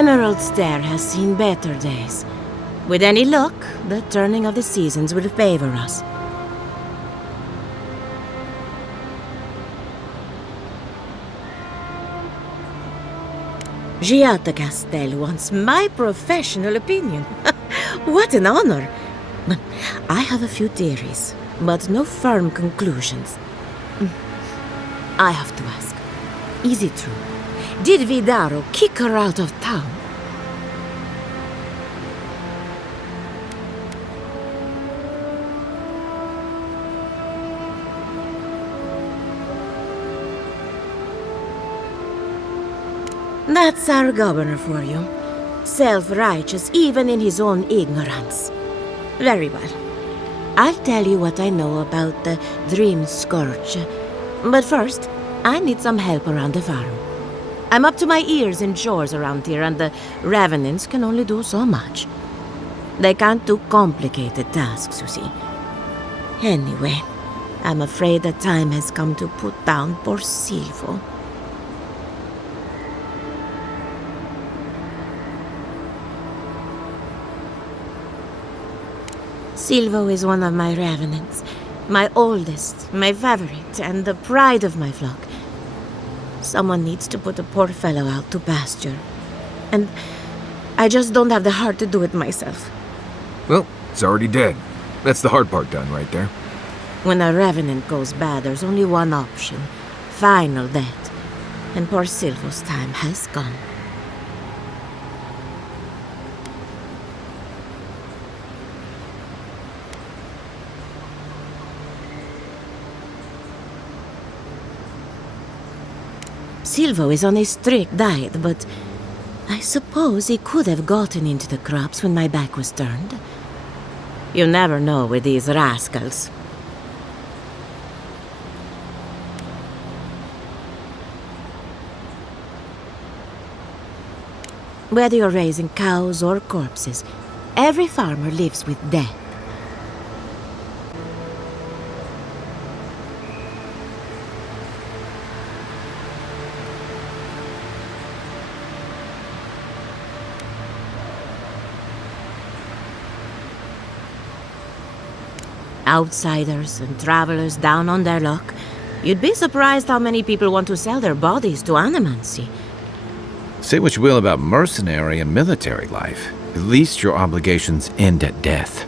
Emerald Stair has seen better days. With any luck, the turning of the seasons will favor us. Giata Castel wants my professional opinion. What an honor! I have a few theories, but no firm conclusions. I have to ask, is it true? Did Vidaro kick her out of town? That's our governor for you. Self-righteous even in his own ignorance. Very well. I'll tell you what I know about the Dream Scourge. But first, I need some help around the farm. I'm up to my ears in chores around here, and the Revenants can only do so much. They can't do complicated tasks, you see. Anyway, I'm afraid the time has come to put down poor Silvo. Silvo is one of my Revenants. My oldest, my favorite, and the pride of my flock. Someone needs to put a poor fellow out to pasture. And I just don't have the heart to do it myself. Well, it's already dead. That's the hard part done right there. When a Revenant goes bad, there's only one option. Final death. And poor Silvo's time has gone. Silvo is on a strict diet, but I suppose he could have gotten into the crops when my back was turned. You never know with these rascals. Whether you're raising cows or corpses, every farmer lives with death. Outsiders and travelers down on their luck, you'd be surprised how many people want to sell their bodies to animancy. Say what you will about mercenary and military life. At least your obligations end at death.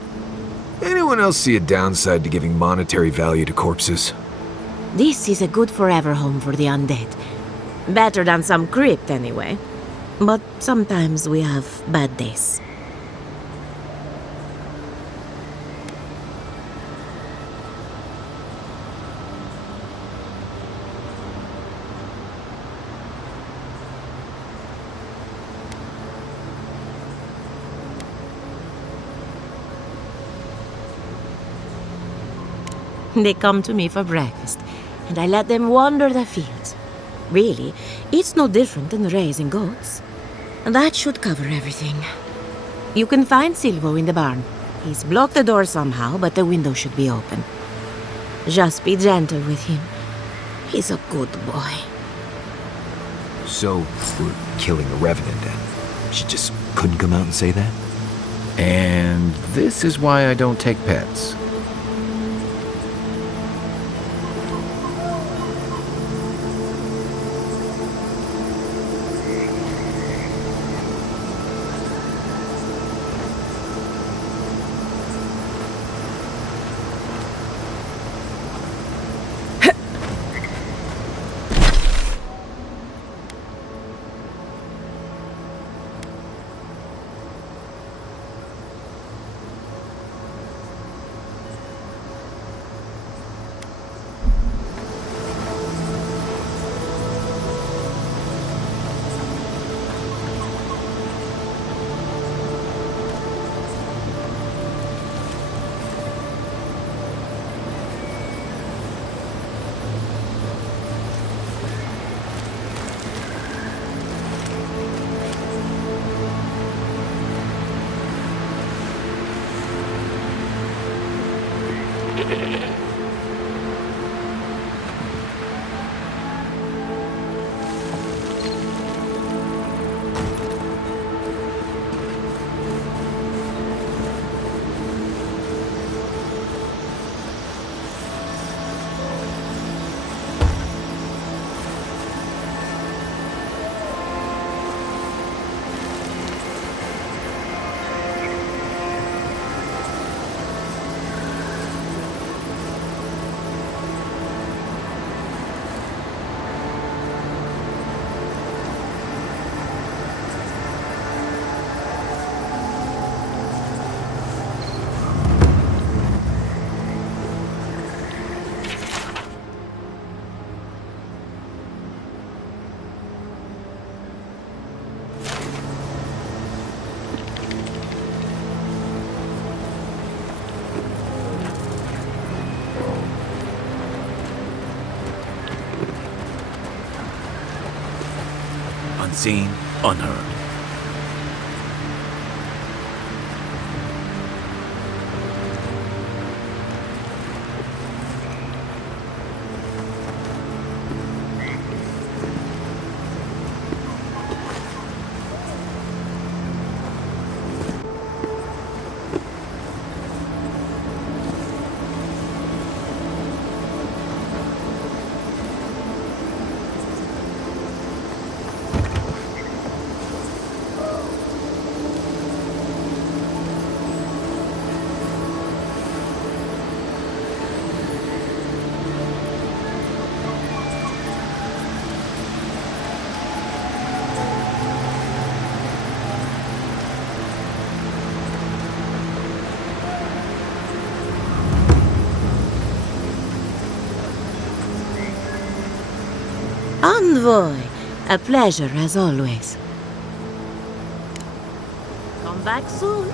Anyone else see a downside to giving monetary value to corpses? This is a good forever home for the undead. Better than some crypt, anyway. But sometimes we have bad days. They come to me for breakfast, and I let them wander the fields. Really, it's no different than raising goats. That should cover everything. You can find Silvo in the barn. He's blocked the door somehow, but the window should be open. Just be gentle with him. He's a good boy. So, we're killing a Revenant then? She just couldn't come out and say that? And this is why I don't take pets. Unseen, unheard. Envoy, a pleasure as always. Come back soon.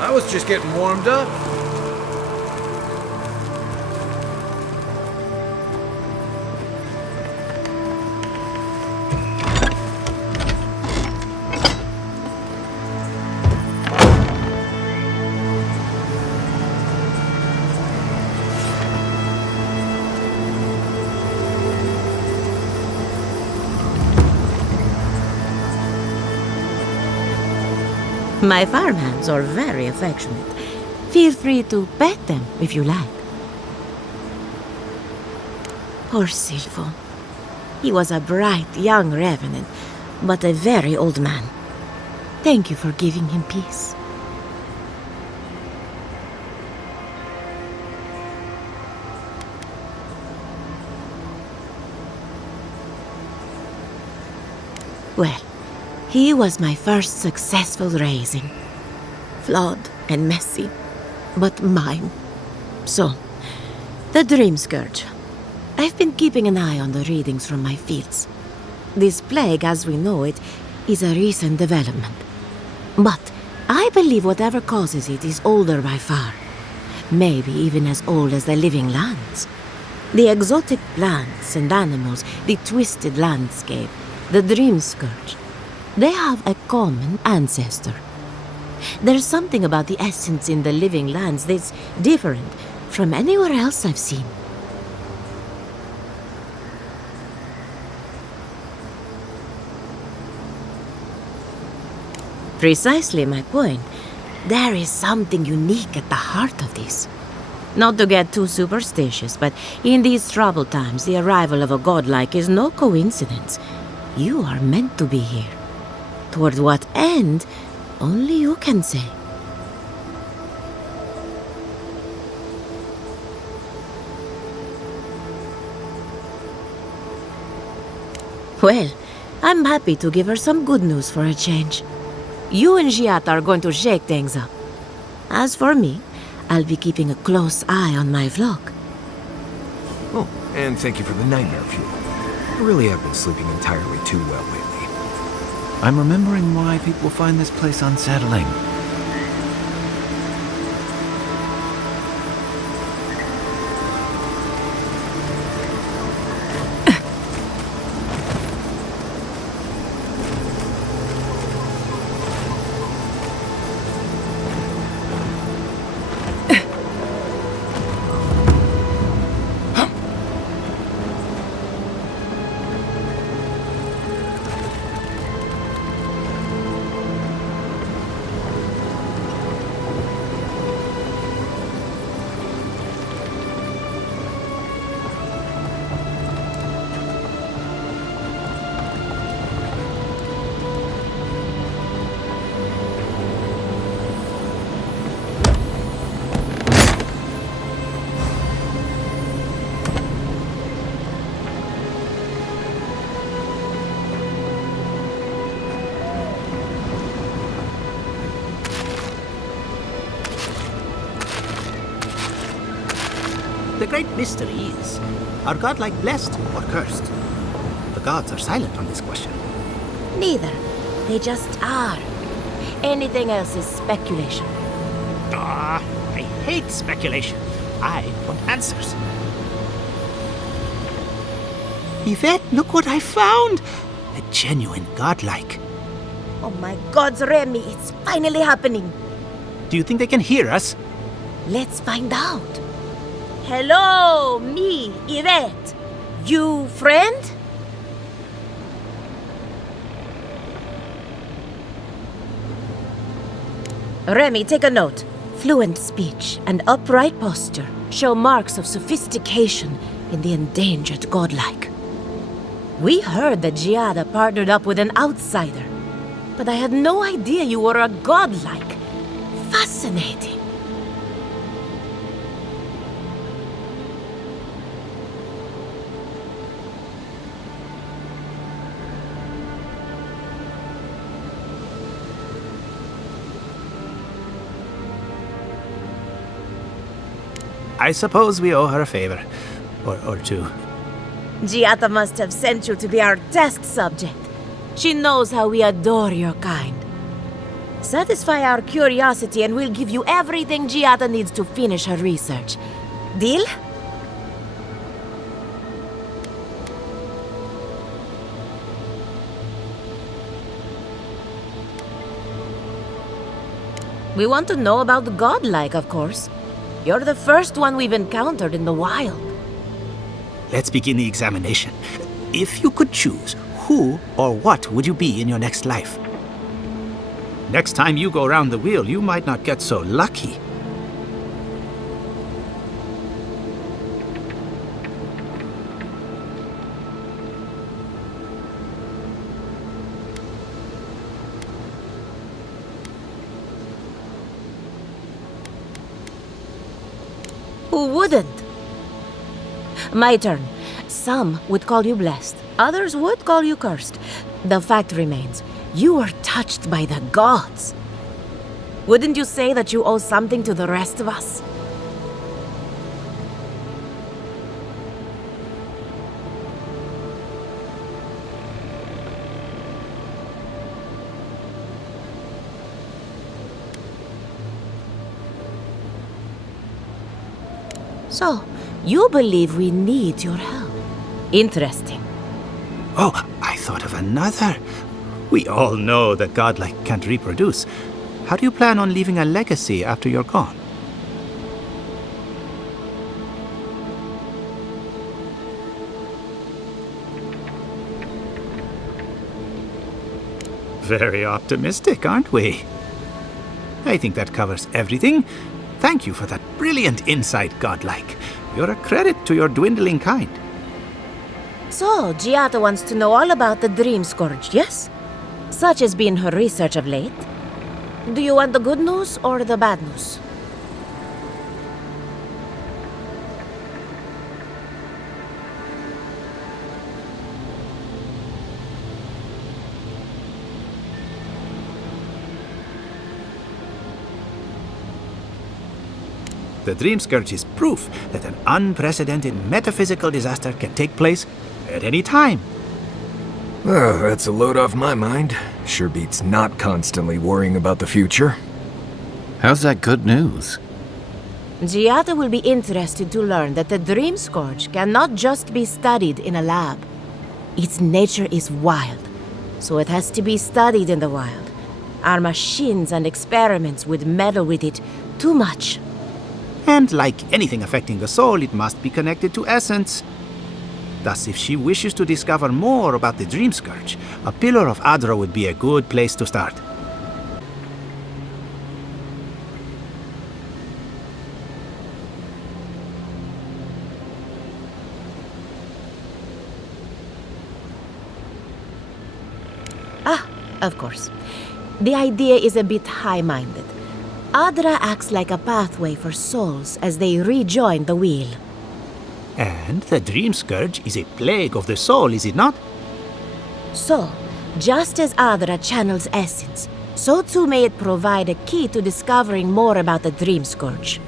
I was just getting warmed up. My farmhands are very affectionate. Feel free to pet them if you like. Poor Silvo. He was a bright young revenant, but a very old man. Thank you for giving him peace. Well, he was my first successful raising. Flawed and messy, but mine. So, the Dream Scourge. I've been keeping an eye on the readings from my fields. This plague, as we know it, is a recent development. But I believe whatever causes it is older by far. Maybe even as old as the living lands. The exotic plants and animals, the twisted landscape, the Dream Scourge. They have a common ancestor. There's something about the essence in the living lands that's different from anywhere else I've seen. Precisely my point. There is something unique at the heart of this. Not to get too superstitious, but in these troubled times, the arrival of a godlike is no coincidence. You are meant to be here. Toward what end, only you can say. Well, I'm happy to give her some good news for a change. You and Giat are going to shake things up. As for me, I'll be keeping a close eye on my vlog. Oh, and thank you for the nightmare fuel. I really have been sleeping entirely too well lately. I'm remembering why people find this place unsettling. The great mystery is, are godlike blessed or cursed? The gods are silent on this question. Neither. They just are. Anything else is speculation. Ah, I hate speculation. I want answers. Yvette, look what I found! A genuine godlike. Oh my gods, Remy, it's finally happening. Do you think they can hear us? Let's find out. Hello, me, Yvette. You friend? Remy, take a note. Fluent speech and upright posture show marks of sophistication in the endangered godlike. We heard that Giada partnered up with an outsider, but I had no idea you were a godlike. Fascinating. I suppose we owe her a favor. Or two. Giata must have sent you to be our test subject. She knows how we adore your kind. Satisfy our curiosity and we'll give you everything Giata needs to finish her research. Deal? We want to know about the godlike, of course. You're the first one we've encountered in the wild. Let's begin the examination. If you could choose, who or what would you be in your next life? Next time you go around the wheel, you might not get so lucky. Who wouldn't? My turn. Some would call you blessed. Others would call you cursed. The fact remains, you were touched by the gods. Wouldn't you say that you owe something to the rest of us? So, you believe we need your help. Interesting. Oh, I thought of another. We all know that godlike can't reproduce. how do you plan on leaving a legacy after you're gone? Very optimistic, aren't we? I think that covers everything. Thank you for that brilliant insight, Godlike. You're a credit to your dwindling kind. So, Giata wants to know all about the Dream Scourge, yes? Such has been her research of late. Do you want the good news or the bad news? The Dream Scourge is proof that an unprecedented metaphysical disaster can take place at any time. Oh, that's a load off my mind. Sure beats not constantly worrying about the future. How's that good news? Giata will be interested to learn that the Dream Scourge cannot just be studied in a lab. Its nature is wild, so it has to be studied in the wild. Our machines and experiments would meddle with it too much. And like anything affecting the soul, it must be connected to essence. Thus, if she wishes to discover more about the Dream Scourge, a Pillar of Adra would be a good place to start. Of course. The idea is a bit high-minded. Adra acts like a pathway for souls as they rejoin the wheel. And the Dream Scourge is a plague of the soul, is it not? So, just as Adra channels essence, so too may it provide a key to discovering more about the Dream Scourge.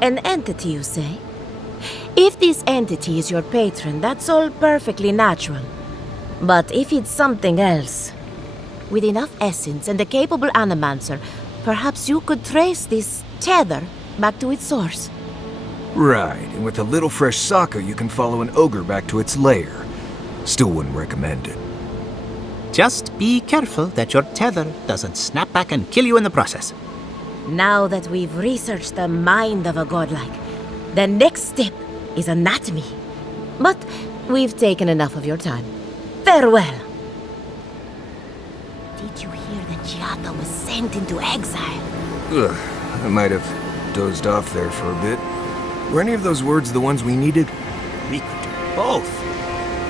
An entity, you say? If this entity is your patron, that's all perfectly natural. But if it's something else, with enough essence and a capable animancer, perhaps you could trace this tether back to its source. Right, and with a little fresh sake, you can follow an ogre back to its lair. Still wouldn't recommend it. Just be careful that your tether doesn't snap back and kill you in the process. Now that we've researched the mind of a godlike, the next step is anatomy. But we've taken enough of your time. Farewell. Did you hear that Giata was sent into exile? Ugh, I might have dozed off there for a bit. Were any of those words the ones we needed? We could do both.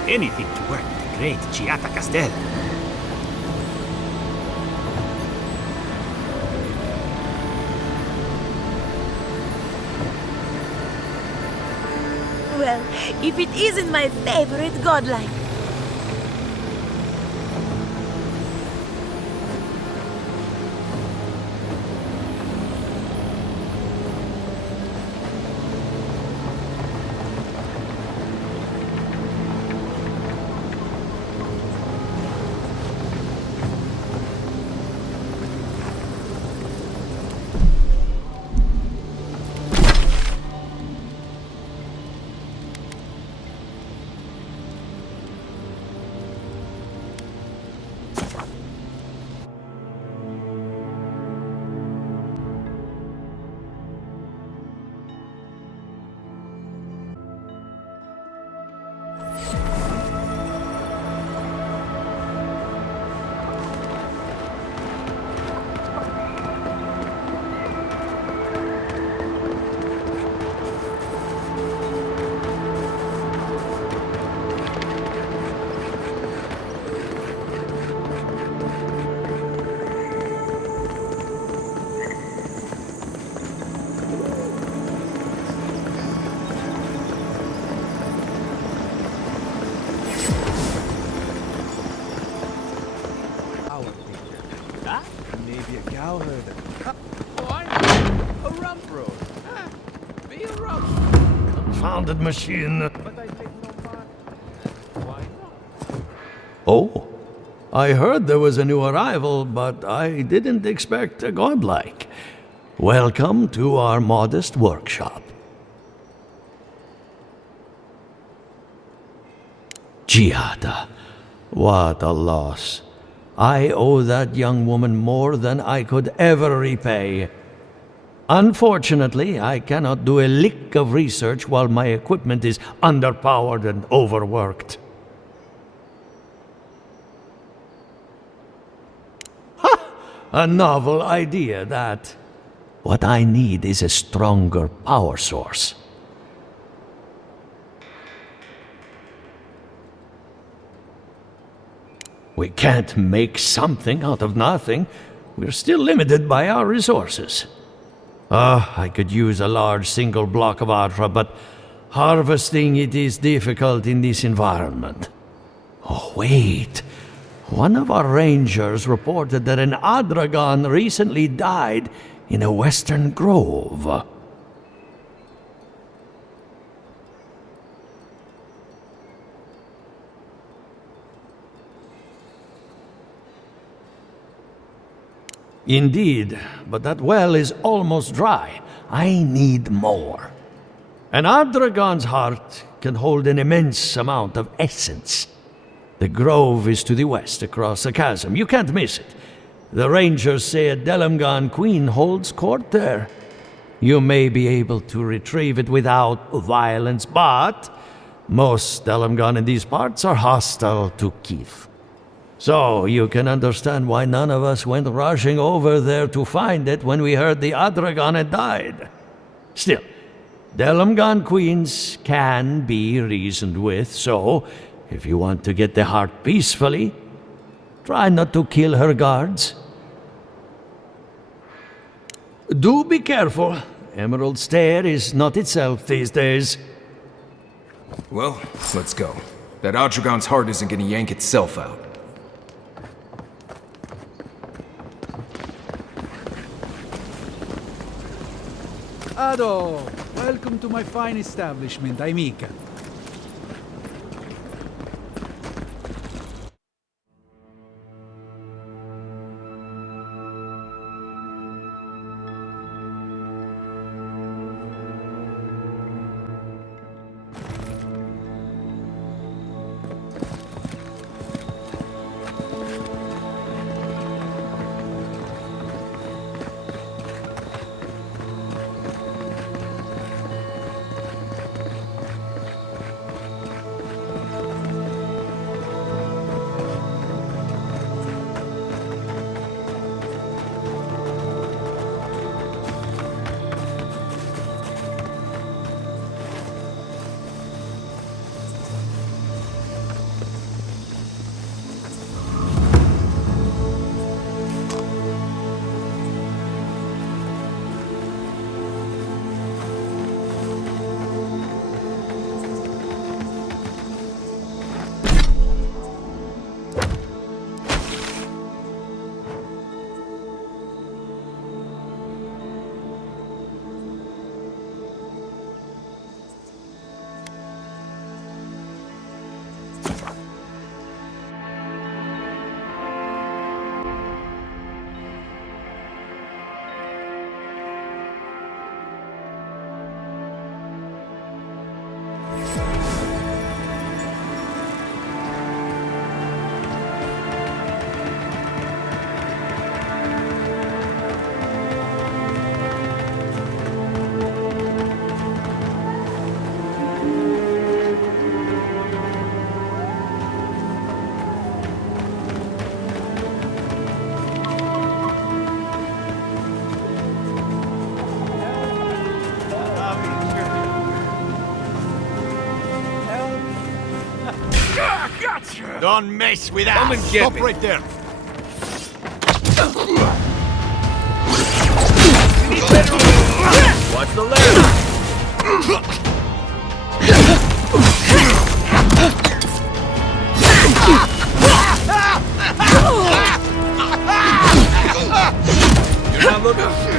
Anything to work with the great Giata Castel. Well, if it isn't my favorite godlike. Maybe a cowherd. Why? A rump road. Be a rump. Confounded machine. But I take no part. Why not? Oh, I heard there was a new arrival, but I didn't expect a godlike. Welcome to our modest workshop. Giada. What a loss. I owe that young woman more than I could ever repay. Unfortunately, I cannot do a lick of research while my equipment is underpowered and overworked. Ha! A novel idea, that. What I need is a stronger power source. We can't make something out of nothing. We're still limited by our resources. I could use a large single block of Ultra, but harvesting it is difficult in this environment. Oh, wait. One of our rangers reported that an Adragon recently died in a western grove. Indeed, but that well is almost dry. I need more. An Adragon's heart can hold an immense amount of essence. The grove is to the west, across the chasm. You can't miss it. The rangers say a Delamgan queen holds court there. You may be able to retrieve it without violence, but most Delamgan in these parts are hostile to Keith. So you can understand why none of us went rushing over there to find it when we heard the Adragon had died. Still, Delamgan queens can be reasoned with, so if you want to get the heart peacefully, try not to kill her guards. Do be careful. Emerald Stair is not itself these days. Well, let's go. That Adragon's heart isn't gonna yank itself out. Ado, welcome to my fine establishment, amica. Don't mess with us! Come and get Stop me. right there! Watch the left! You're not looking.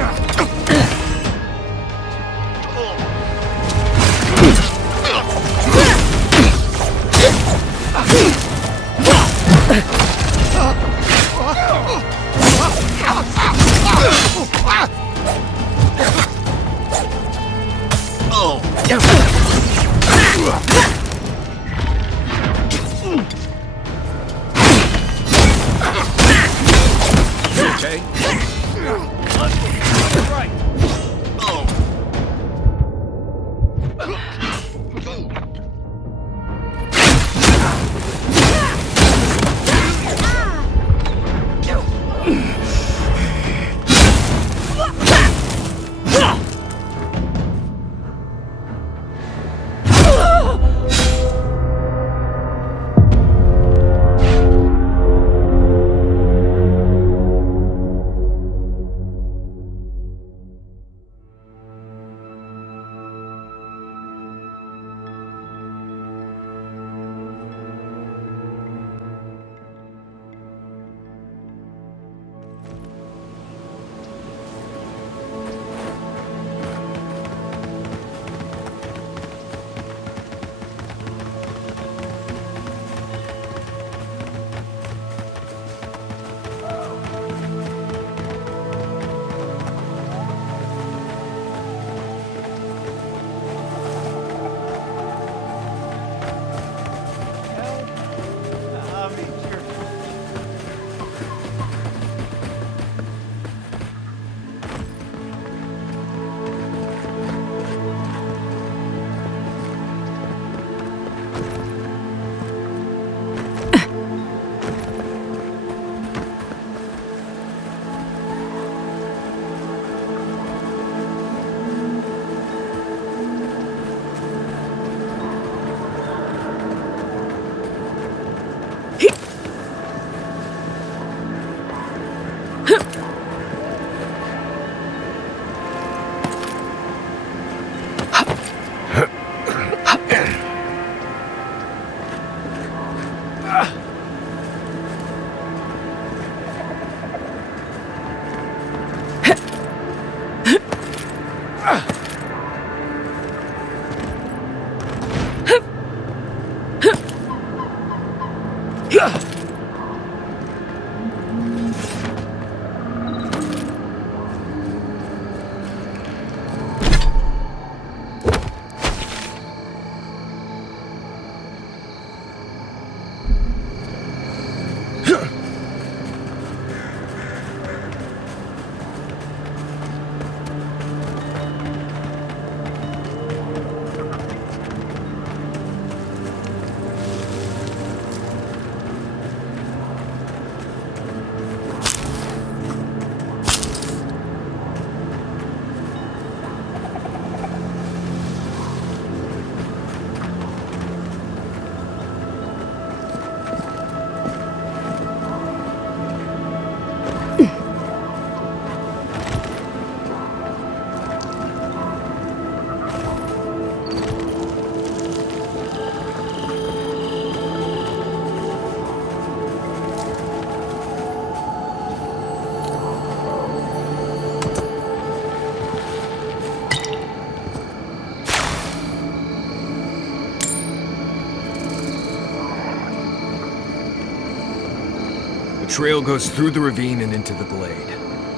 The trail goes through the ravine and into the glade.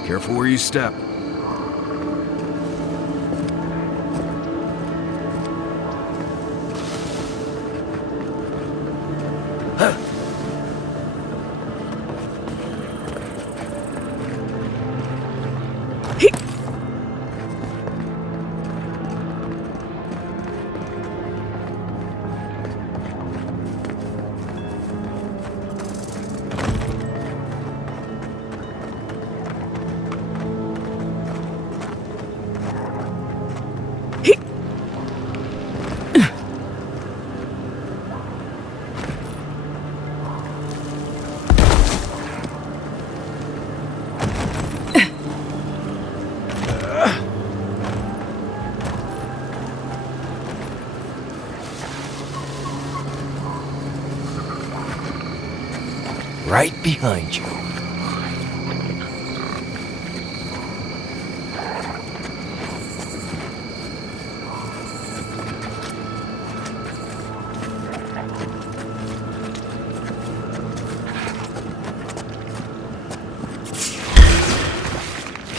Careful where you step. Right behind you.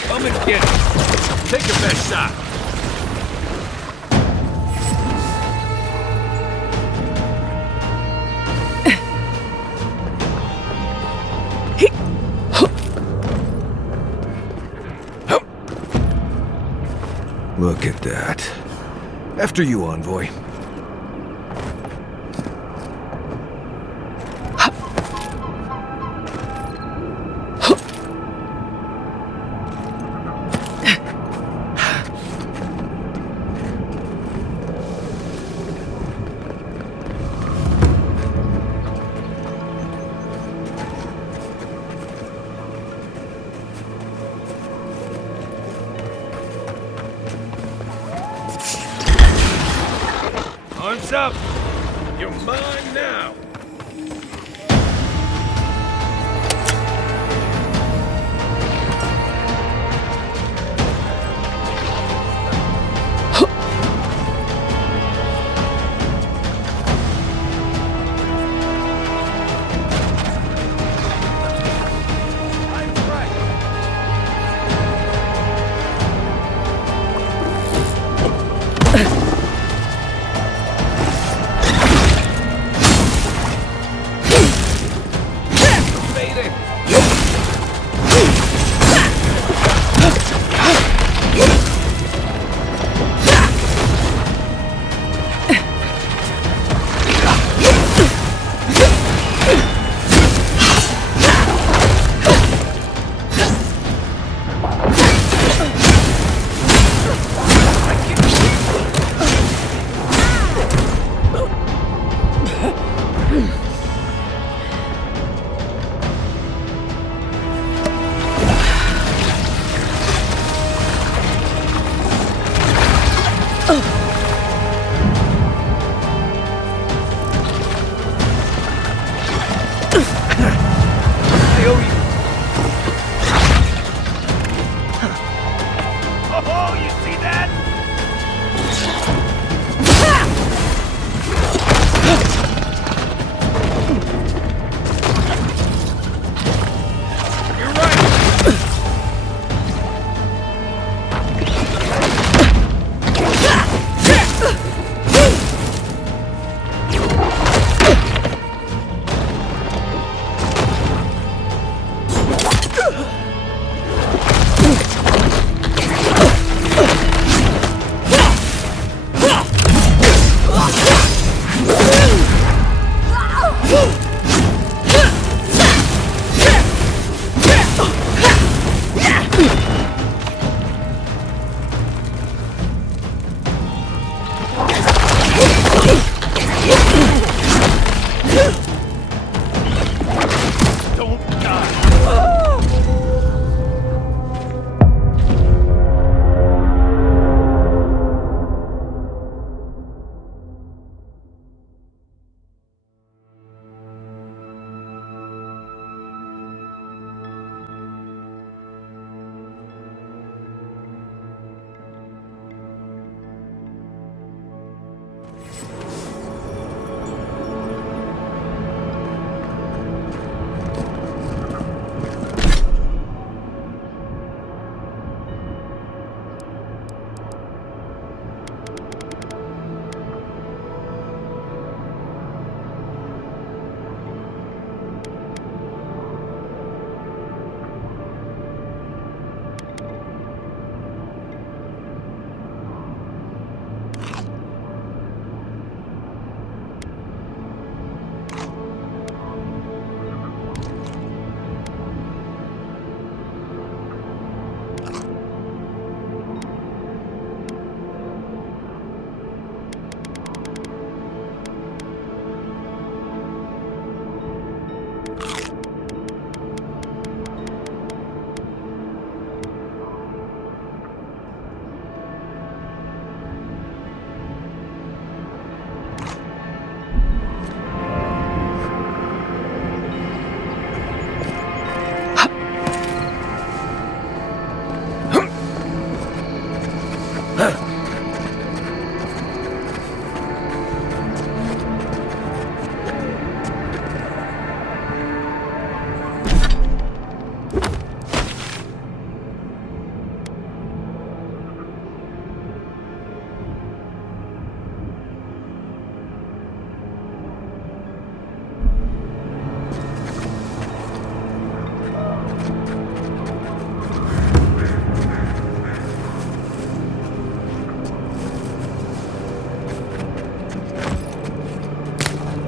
Come and get it. Take your best shot. Look at that. After you, envoy. Arms up! You're mine now!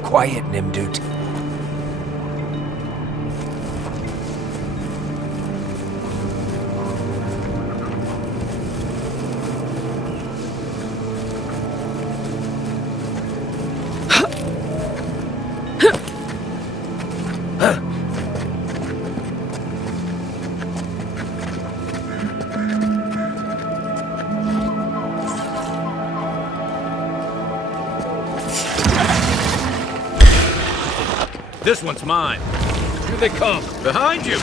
quiet, Nimdut. This one's mine. Here they come. Behind you!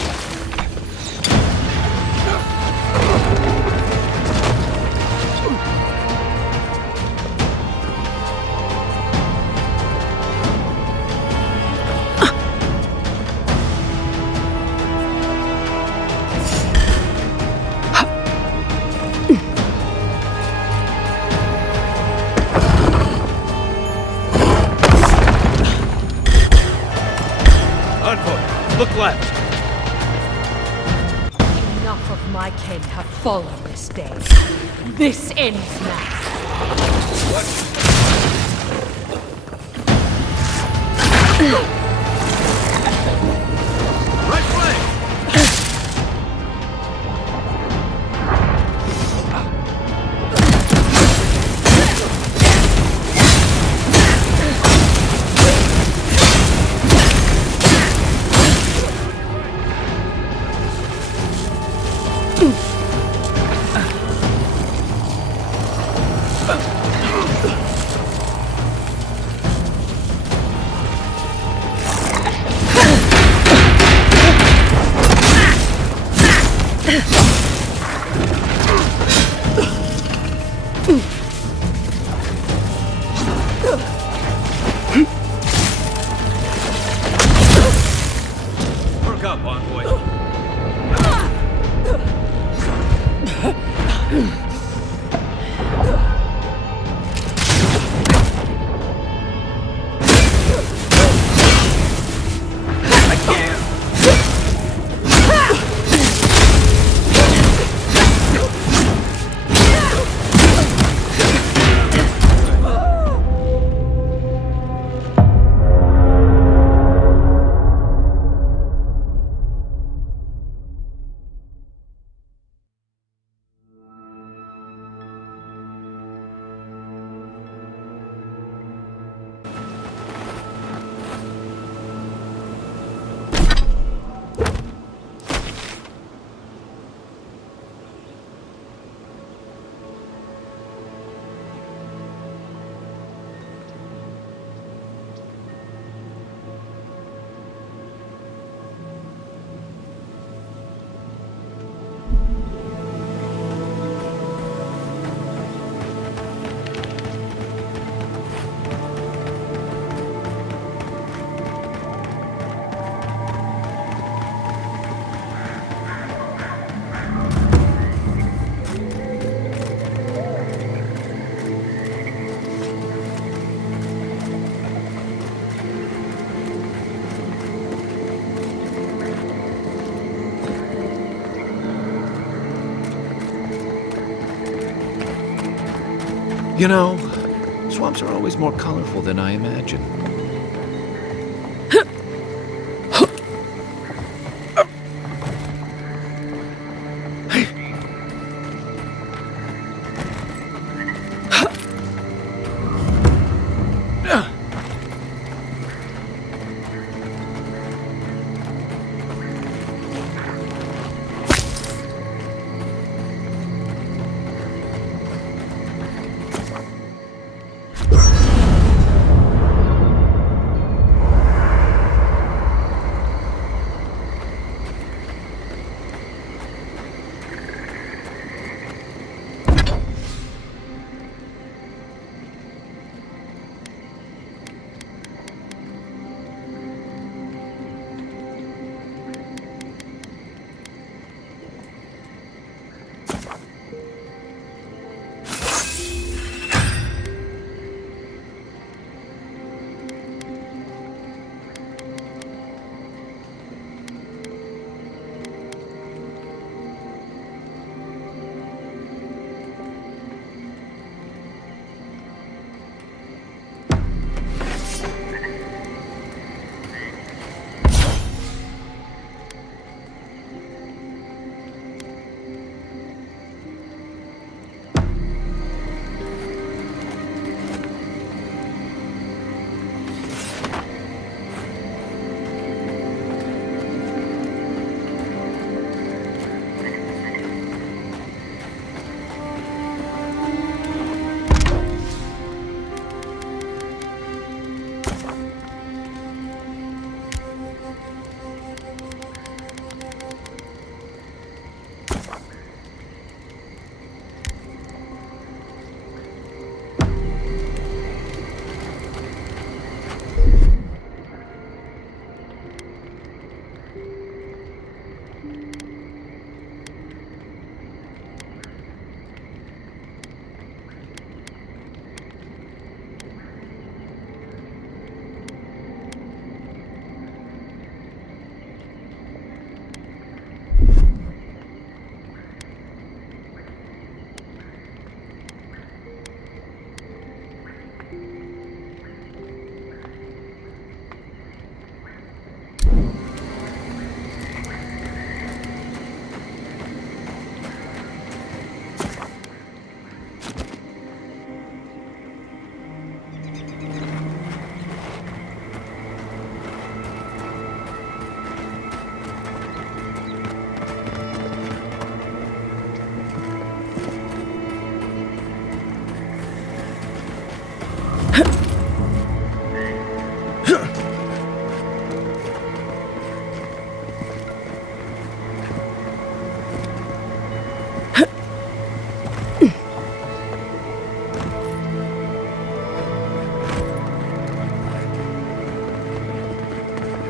Look left. Enough of my kin have fallen this day. This ends now. Right flank! Work up, envoy. You know, swamps are always more colorful than I imagined.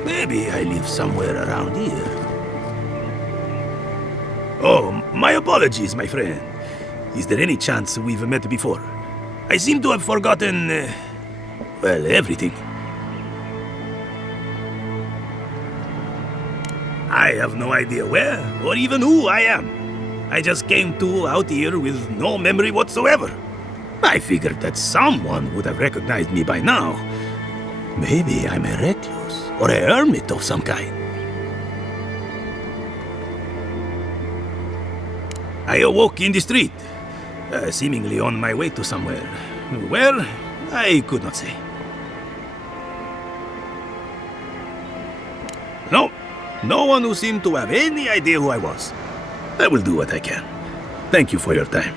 Maybe I live somewhere around here. Oh, my apologies, my friend. Is there any chance we've met before? I seem to have forgotten, well, everything. I have no idea where or even who I am. I just came to out here with no memory whatsoever. I figured that someone would have recognized me by now. Maybe I'm a recluse or a hermit of some kind. I awoke in the street, seemingly on my way to somewhere. Where? I could not say. No one who seemed to have any idea who I was. I will do what I can. Thank you for your time.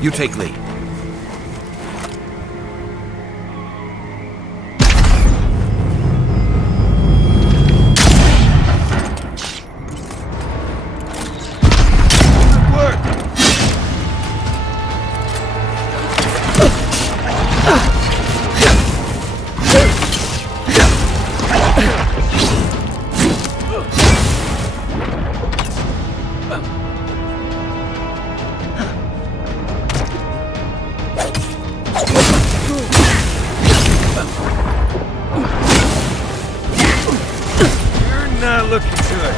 You take lead. Not looking good.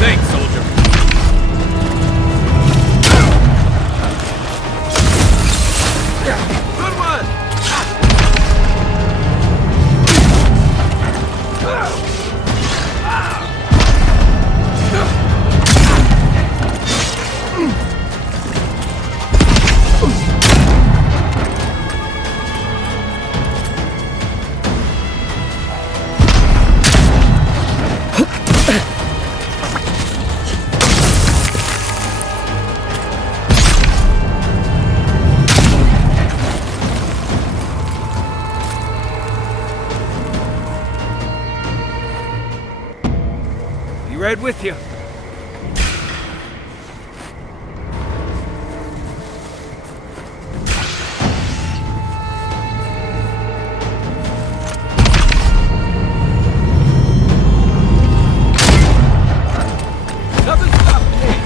Thanks, soldier. Good one! Be right with you. Nothing stopping me.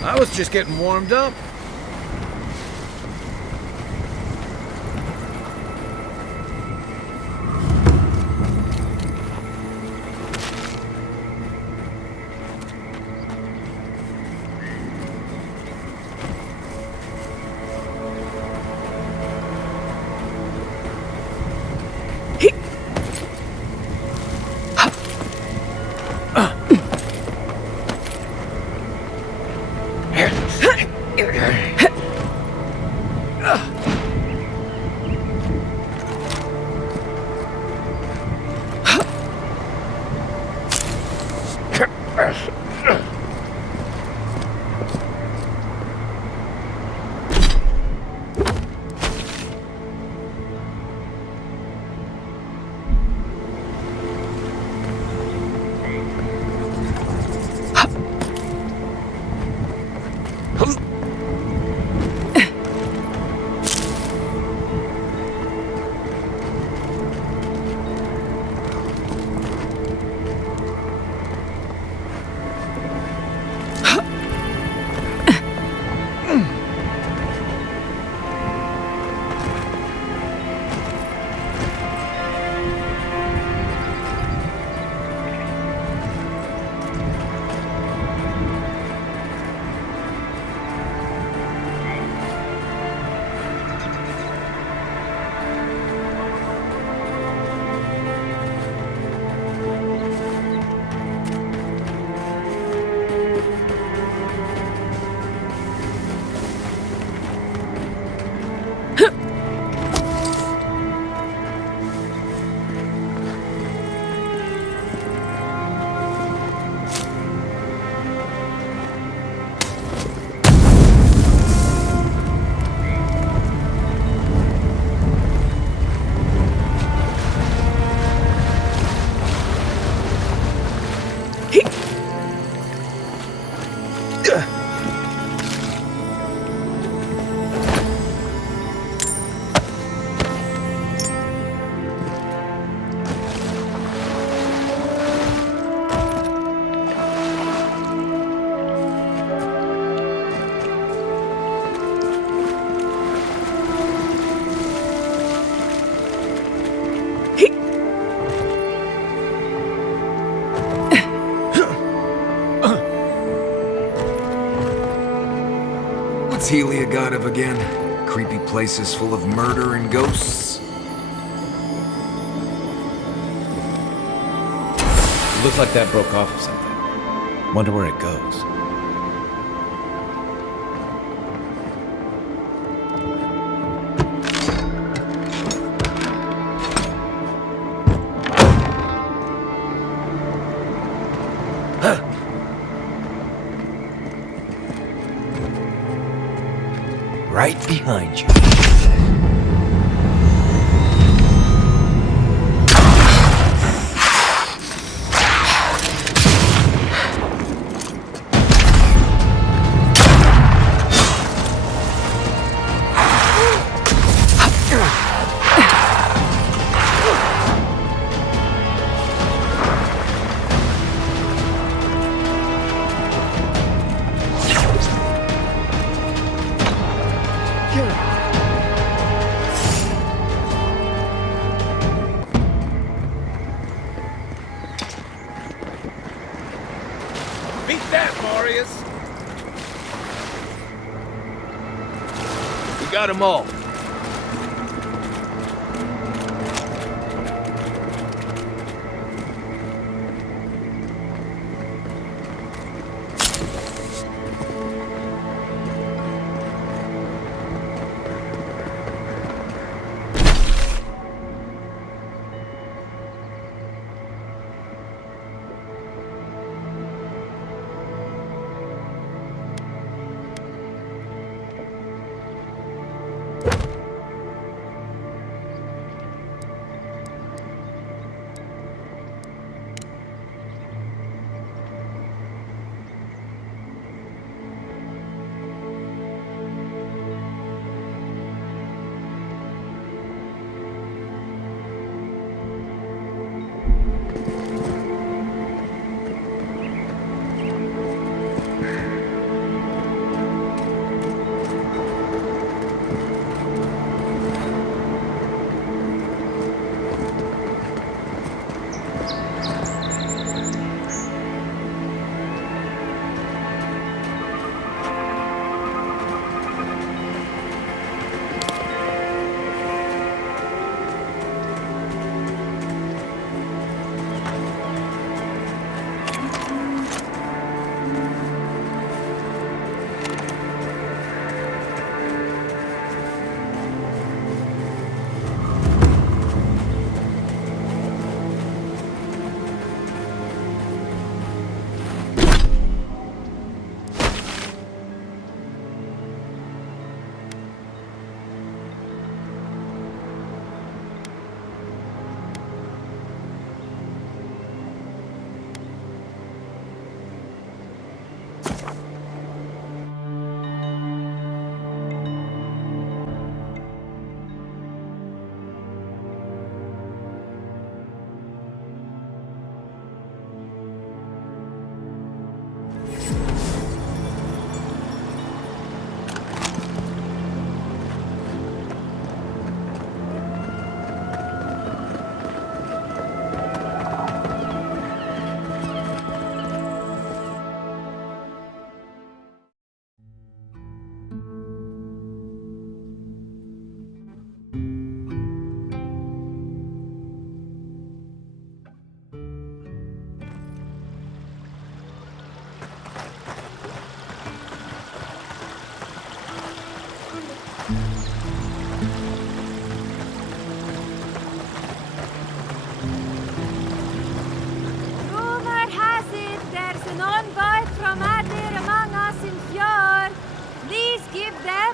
I was just getting warmed up. this Heliogod again? Creepy places full of murder and ghosts? Looks like that broke off of something. Wonder where it goes. Right behind you. Beat that, Marius! We got them all.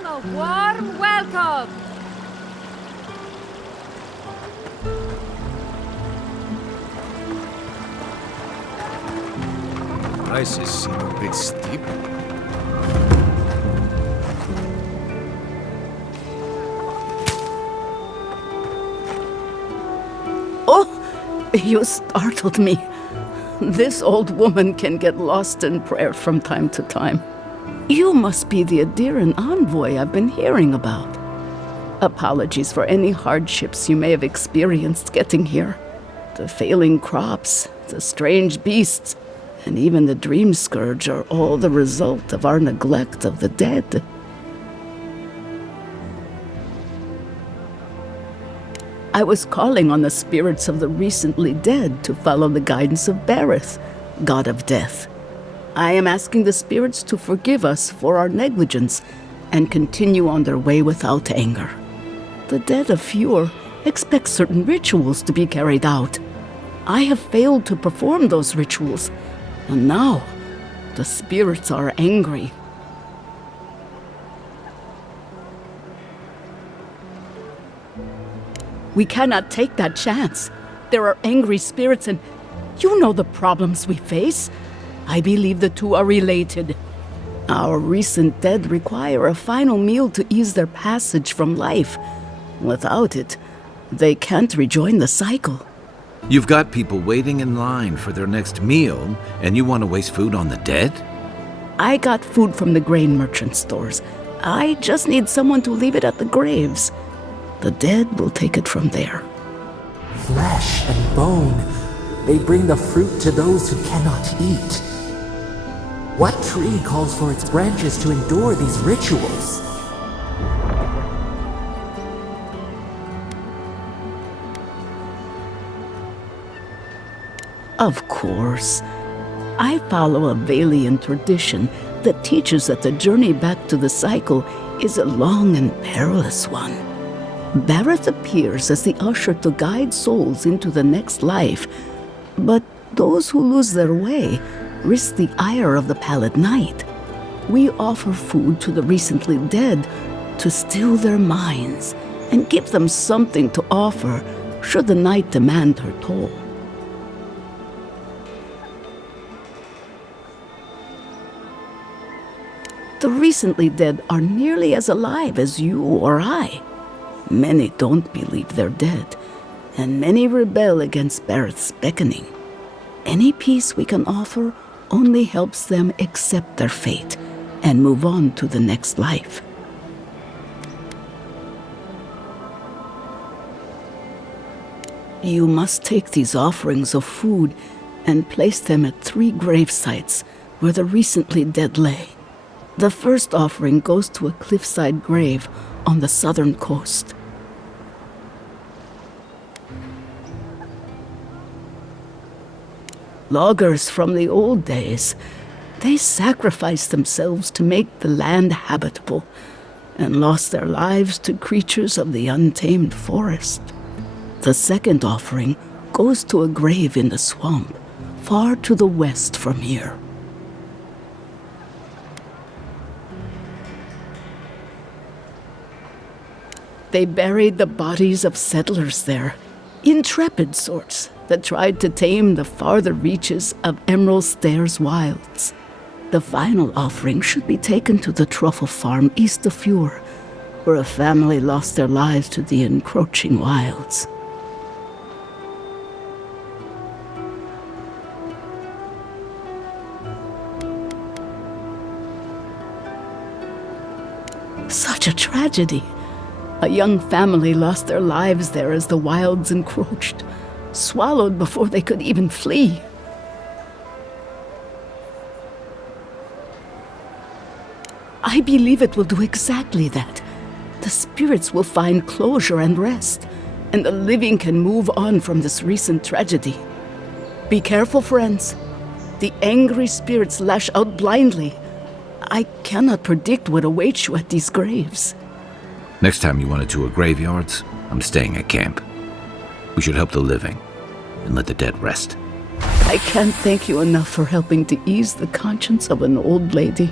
A warm welcome! Prices seem a bit steep. Oh, you startled me. This old woman can get lost in prayer from time to time. You must be the Adiran envoy I've been hearing about. Apologies for any hardships you may have experienced getting here. The failing crops, the strange beasts, and even the dream scourge are all the result of our neglect of the dead. I was calling on the spirits of the recently dead to follow the guidance of Bareth, god of death. I am asking the spirits to forgive us for our negligence and continue on their way without anger. The dead of Fjord expect certain rituals to be carried out. I have failed to perform those rituals, and now the spirits are angry. We cannot take that chance. There are angry spirits, and you know the problems we face. I believe the two are related. Our recent dead require a final meal to ease their passage from life. Without it, they can't rejoin the cycle. You've got people waiting in line for their next meal, and you want to waste food on the dead? I got food from the grain merchant stores. I just need someone to leave it at the graves. The dead will take it from there. Flesh and bone, they bring the fruit to those who cannot eat. What tree calls for its branches to endure these rituals? Of course. I follow a Valian tradition that teaches that the journey back to the cycle is a long and perilous one. Bareth appears as the usher to guide souls into the next life, but those who lose their way risk the ire of the Pallid Knight. We offer food to the recently dead to still their minds and give them something to offer should the Knight demand her toll. The recently dead are nearly as alive as you or I. Many don't believe they're dead, and many rebel against Bareth's beckoning. Any peace we can offer only helps them accept their fate and move on to the next life. You must take these offerings of food and place them at 3 grave sites where the recently dead lay. The first offering goes to a cliffside grave on the southern coast. Loggers from the old days, they sacrificed themselves to make the land habitable and lost their lives to creatures of the untamed forest. The second offering goes to a grave in the swamp, far to the west from here. They buried the bodies of settlers there, intrepid sorts that tried to tame the farther reaches of Emerald Stairs wilds. The final offering should be taken to the truffle farm east of Fjord, where a family lost their lives to the encroaching wilds. Such a tragedy. A young family lost their lives there as the wilds encroached, swallowed before they could even flee. I believe it will do exactly that. The spirits will find closure and rest, and the living can move on from this recent tragedy. Be careful, friends. The angry spirits lash out blindly. I cannot predict what awaits you at these graves. Next time you want to tour graveyards, I'm staying at camp. We should help the living and let the dead rest. I can't thank you enough for helping to ease the conscience of an old lady.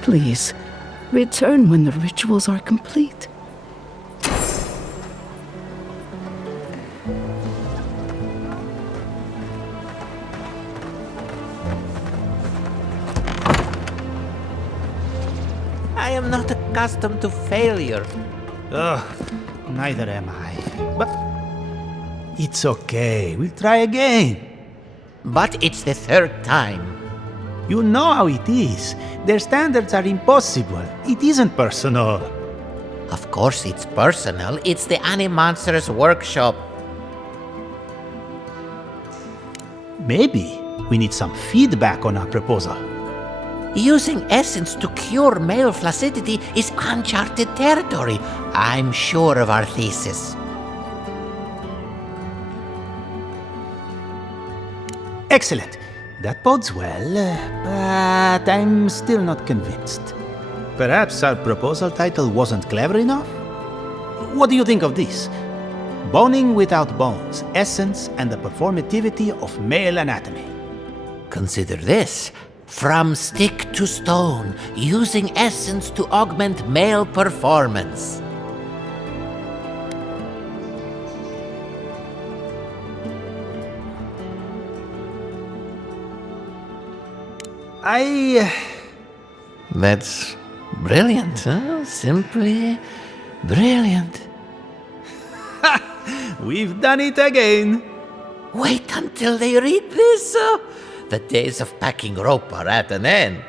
Please, return when the rituals are complete. I am not accustomed to failure. Neither am I. But it's okay. We'll try again. But it's the 3rd time. You know how it is. Their standards are impossible. It isn't personal. Of course it's personal. It's the Animonsters workshop. Maybe we need some feedback on our proposal. Using essence to cure male flaccidity is uncharted territory. I'm sure of our thesis. Excellent. That bodes well, but I'm still not convinced. Perhaps our proposal title wasn't clever enough? What do you think of this? Boning without bones, essence and the performativity of male anatomy. Consider this. From stick to stone, using essence to augment male performance. That's brilliant, huh? Simply brilliant. We've done it again. Wait until they read this. The days of packing rope are at an end.